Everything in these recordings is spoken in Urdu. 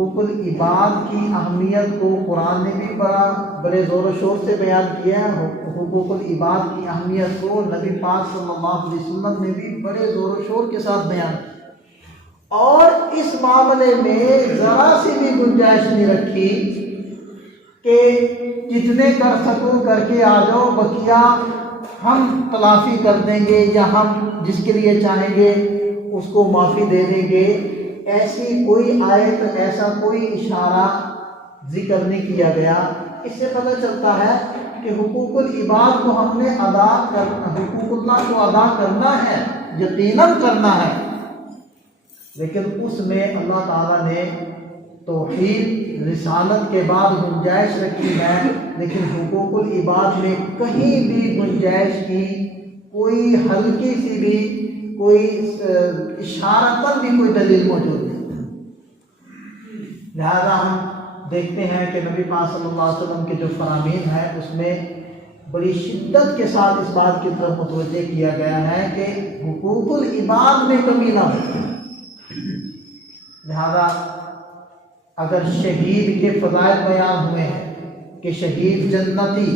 حقوق العباد کی اہمیت کو قرآن نے بھی بڑے زور و شور سے بیان کیا ہے، حقوق العباد کی اہمیت کو نبی پاک صلی اللہ علیہ وسلم نے بھی بڑے زور و شور کے ساتھ بیان کیا، اور اس معاملے میں ذرا سی بھی گنجائش نہیں رکھی کہ جتنے کر سکو کر کے آ جاؤ، بقیہ ہم تلافی کر دیں گے یا ہم جس کے لیے چاہیں گے اس کو معافی دے دیں گے۔ ایسی کوئی آیت، ایسا کوئی اشارہ ذکر نہیں کیا گیا۔ اس سے پتہ چلتا ہے کہ حقوق العباد کو ہم نے ادا کرنا، حقوق اللہ کو ادا کرنا ہے، یقیناً کرنا ہے، لیکن اس میں اللہ تعالیٰ نے توحید رسالت کے بعد گنجائش رکھی ہے، لیکن حقوق العباد میں کہیں بھی گنجائش کی کوئی ہلکی سی بھی کوئی اشارتاً بھی کوئی دلیل موجود نہیں۔ لہذا ہم دیکھتے ہیں کہ نبی پاک صلی اللہ علیہ وسلم کے جو فرامین ہیں اس میں بڑی شدت کے ساتھ اس بات کی طرف متوجہ کیا گیا ہے کہ حقوق العباد میں کمی نہ ہو۔ لہذا اگر شہید کے فضائل بیان ہوئے ہیں کہ شہید جنتی،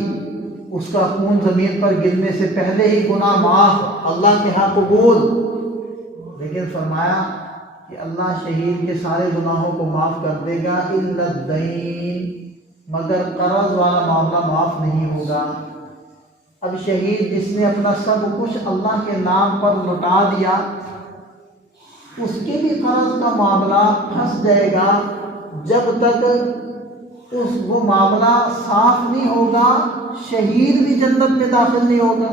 اس کا خون زمین پر گرنے سے پہلے ہی گناہ معاف، اللہ کے ہاں قبول، لیکن فرمایا کہ اللہ شہید کے سارے گناہوں کو معاف کر دے گا الا الدین، مگر قرض والا معاملہ معاف نہیں ہوگا۔ اب شہید جس نے اپنا سب کچھ اللہ کے نام پر لوٹا دیا، اس کے بھی قرض کا معاملہ پھنس جائے گا جب تک وہ معاملہ صاف نہیں ہوگا، شہید بھی جنت میں داخل نہیں ہوگا۔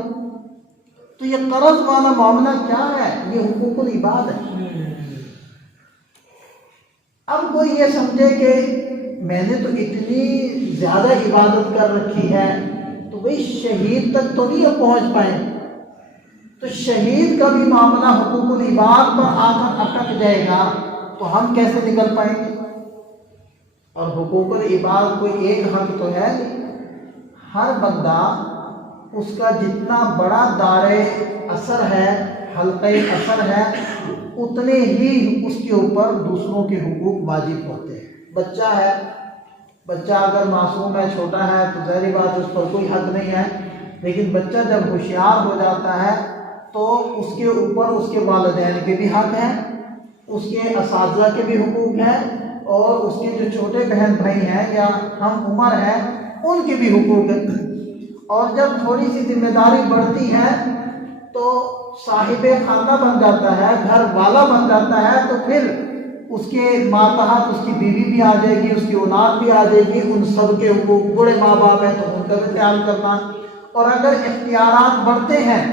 تو یہ قرض والا معاملہ کیا ہے؟ یہ حقوق العباد ہے۔ اب کوئی یہ سمجھے کہ میں نے تو اتنی زیادہ عبادت کر رکھی ہے تو بھئی شہید تک تو نہیں پہنچ پائیں، تو شہید کا بھی معاملہ حقوق العباد پر آ کر اٹک جائے گا تو ہم کیسے نکل پائیں گے؟ اور حقوق العباد کوئی ایک حق تو ہے، ہر بندہ اس کا جتنا بڑا دائرہ اثر ہے، حلقہ اثر ہے، اتنے ہی اس کے اوپر دوسروں کے حقوق واجب ہوتے ہیں۔ بچہ ہے، بچہ اگر معصوم ہے، چھوٹا ہے تو ظاہری بات اس پر کوئی حق نہیں ہے، لیکن بچہ جب ہوشیار ہو جاتا ہے تو اس کے اوپر اس کے والدین کے بھی حق ہیں، اس کے اساتذہ کے بھی حقوق ہیں، اور اس کے جو چھوٹے بہن بھائی ہیں یا ہم عمر ہیں ان کے بھی حقوق ہیں۔ اور جب تھوڑی سی ذمہ داری بڑھتی ہے تو صاحب خانہ بن جاتا ہے، گھر والا بن جاتا ہے، تو پھر اس کے ماتحت اس کی بیوی بھی آ جائے گی، اس کی اولاد بھی آ جائے گی، ان سب کے حقوق، بڑے ماں باپ ہیں تو ان کا بھی خیال کرنا۔ اور اگر اختیارات بڑھتے ہیں،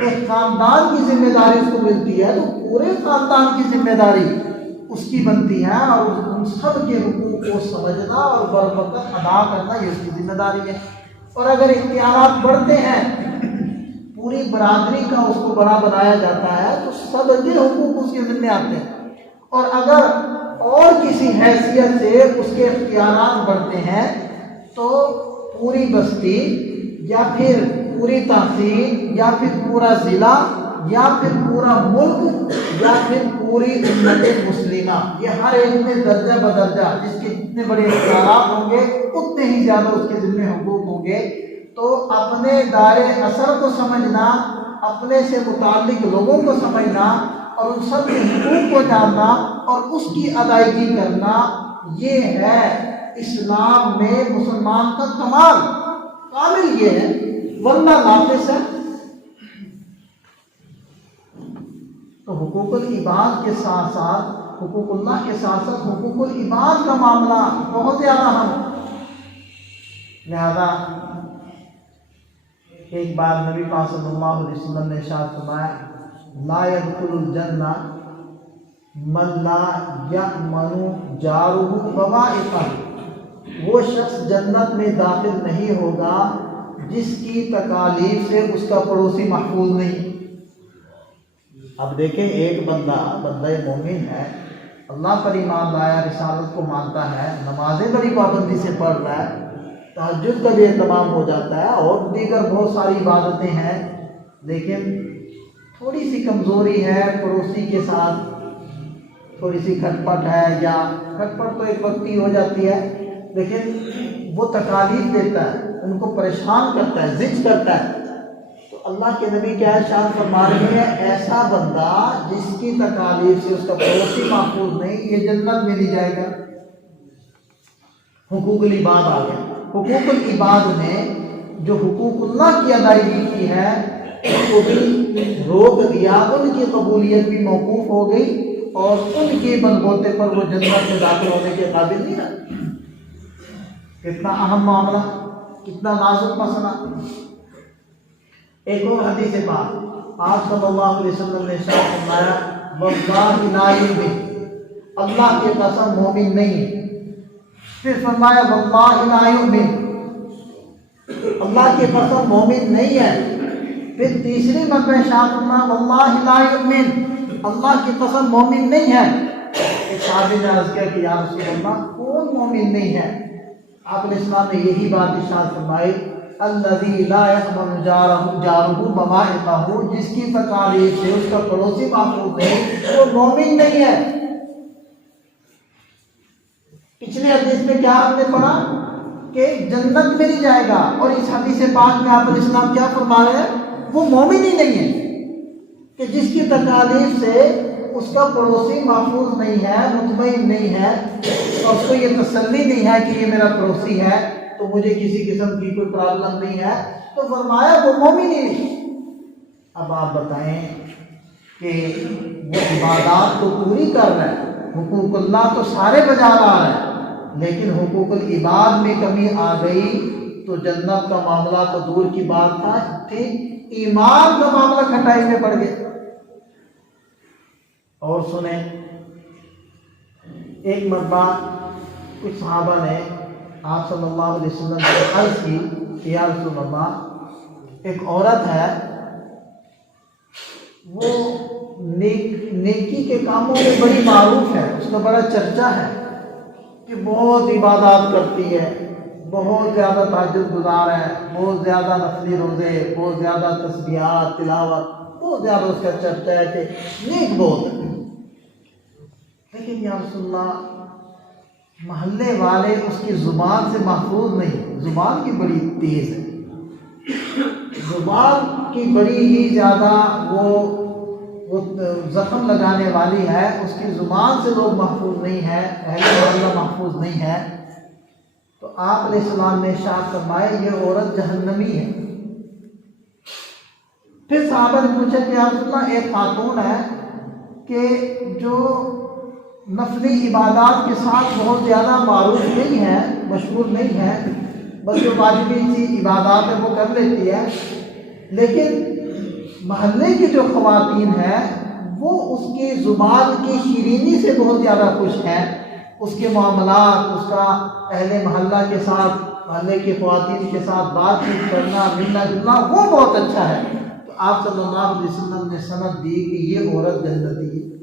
ایک خاندان کی ذمہ داری اس کو ملتی ہے تو پورے خاندان کی ذمہ داری اس کی بنتی ہے، اور ان سب کے حقوق کو سمجھنا اور بروقت ادا کرنا یہ اس کی ذمہ داری ہے۔ اور اگر اختیارات بڑھتے ہیں، پوری برادری کا اس کو بڑا بنایا جاتا ہے تو سب کے حقوق اس کے ذمہ آتے ہیں۔ اور اگر اور کسی حیثیت سے اس کے اختیارات بڑھتے ہیں تو پوری بستی یا پھر پوری تحصیل یا پھر پورا ضلع یا پھر پورا ملک یا پھر پوری امت مسلمہ، یہ ہر ایک میں درجہ بدرجہ جس کے جتنے بڑے اختیارات ہوں گے اتنے ہی زیادہ اس کے ذمہ حقوق ہوں گے۔ تو اپنے دائرے اثر کو سمجھنا، اپنے سے متعلق لوگوں کو سمجھنا اور ان سب کے حقوق کو جاننا اور اس کی ادائیگی کرنا، یہ ہے اسلام میں مسلمان کا کمال، کامل یہ ہے، ورنہ ناقص ہے۔ تو حقوق العباد کے ساتھ ساتھ، حقوق اللہ کے ساتھ ساتھ حقوق العباد کا معاملہ بہت زیادہ اہم ہے۔ لہذا ایک بار نبی پاک صلی اللہ علیہ وسلم نے ارشاد فرمایا، لا يدخل الجنہ من لا یأمن جارہ بوائقہ، وہ شخص جنت میں داخل نہیں ہوگا جس کی تکالیف سے اس کا پڑوسی محفوظ نہیں۔ اب دیکھیں، ایک بندہ مومن ہے، اللہ پر ایمان لایا، رسالت کو مانتا ہے، نمازیں بڑی پابندی سے پڑھ رہا ہے، تہجد کا بھی اہتمام ہو جاتا ہے اور دیگر بہت ساری عبادتیں ہیں، لیکن تھوڑی سی کمزوری ہے، پڑوسی کے ساتھ تھوڑی سی کھٹ پٹ ہے یا کھٹ پٹ تو ایک وقت ہی ہو جاتی ہے، لیکن وہ تکالیف دیتا ہے، ان کو پریشان کرتا ہے، زج کرتا ہے۔ تو اللہ کے نبی کیا ارشاد فرما رہے ہیں، ایسا بندہ جس کی تکالیف سے اس کا پڑوسی محفوظ نہیں، یہ جنت میں نہیں جائے گا۔ حقوق العباد آ گئے۔ حقوق العباد میں جو حقوق اللہ کی ادائیگی کی ہے اس کو بھی روک دیا، ان کی قبولیت بھی موقوف ہو گئی اور ان کے بلبوتے پر وہ جنت میں داخل ہونے کے قابل نہیں رہا۔ کتنا اہم معاملہ، کتنا نازک مسئلہ۔ ایک اور حدیث پاک آپ صلی اللہ علیہ وسلم نے ارشاد فرمایا، واللہ لا یؤمن، اللہ کی قسم مومن نہیں ہے۔ پھر فرمایا واللہ لا یؤمن، اللہ کی قسم مومن نہیں ہے۔ پھر تیسری مرتبہ ارشاد فرمایا واللہ لا یؤمن، اللہ کی قسم مومن نہیں ہے۔ ایک صحابی نے عرض کیا کہ یا رسول اللہ کون مومن نہیں ہے؟ آپ علیہ السلام نے یہی بات ارشاد فرمائی، الذی لا یأمن جارہ بوائقہ، جس کی تکالیف سے اس کا پڑوسی محفوظ نہیں، وہ مومن نہیں ہے۔ پچھلے حدیث میں کیا ہم نے پڑھا کہ جنت میں نہیں جائے گا، اور اس حدیث پاک میں آپ علیہ السلام کیا فرما رہے ہیں، وہ مومن ہی نہیں ہے کہ جس کی تکالیف سے اس کا پڑوسی محفوظ نہیں ہے، مطمئن نہیں ہے، اور اس کو یہ تسلی نہیں ہے کہ یہ میرا پڑوسی ہے تو مجھے کسی قسم کی کوئی پرابلم نہیں ہے، تو فرمایا وہ مومن ہی نہیں۔ اب آپ بتائیں کہ وہ عبادات تو پوری کر رہا ہے، حقوق اللہ تو سارے بجا رہا ہے، لیکن حقوق العباد میں کمی آ گئی تو جنت کا معاملہ تو دور کی بات تھی، ایمان کا معاملہ کھٹائی میں پڑ گیا۔ اور سنیں، ایک مرتبہ کچھ صحابہ نے آپ صلی اللہ علیہ وسلم سے عرض کی کہ یا رسول اللہ ایک عورت ہے، وہ نیکی کے کاموں میں بڑی معروف ہے، اس کا بڑا چرچا ہے کہ بہت عبادات کرتی ہے، بہت زیادہ تہجد گزار ہے، بہت زیادہ نفلی روزے، بہت زیادہ تسبیحات، تلاوت، بہت زیادہ اس کا چرچا ہے کہ نیک بہت ہے۔ لیکن یا رسول اللہ محلے والے اس کی زبان سے محفوظ نہیں، زبان کی بڑی تیز ہے، زبان کی بڑی ہی زیادہ وہ زخم لگانے والی ہے، اس کی زبان سے لوگ محفوظ نہیں ہے، اہل محلہ محفوظ نہیں ہے۔ تو آپ علیہ السلام نے ارشاد فرمایا یہ عورت جہنمی ہے۔ پھر صحابہ نے پوچھا کہ یا رسول اللہ ایک خاتون ہے کہ جو نفلی عبادات کے ساتھ بہت زیادہ معروف نہیں ہے، مشغول نہیں ہے، بس جو واجبی سی عبادات ہے وہ کر لیتی ہے، لیکن محلے کی جو خواتین ہیں وہ اس کی زبان کی شیرینی سے بہت زیادہ خوش ہیں، اس کے معاملات، اس کا اہل محلہ کے ساتھ، محلے کی خواتین کے ساتھ بات چیت کرنا، ملنا جلنا وہ بہت اچھا ہے۔ تو آپ صلی اللہ علیہ وسلم نے سند دی کہ یہ عورت جنتی ہے۔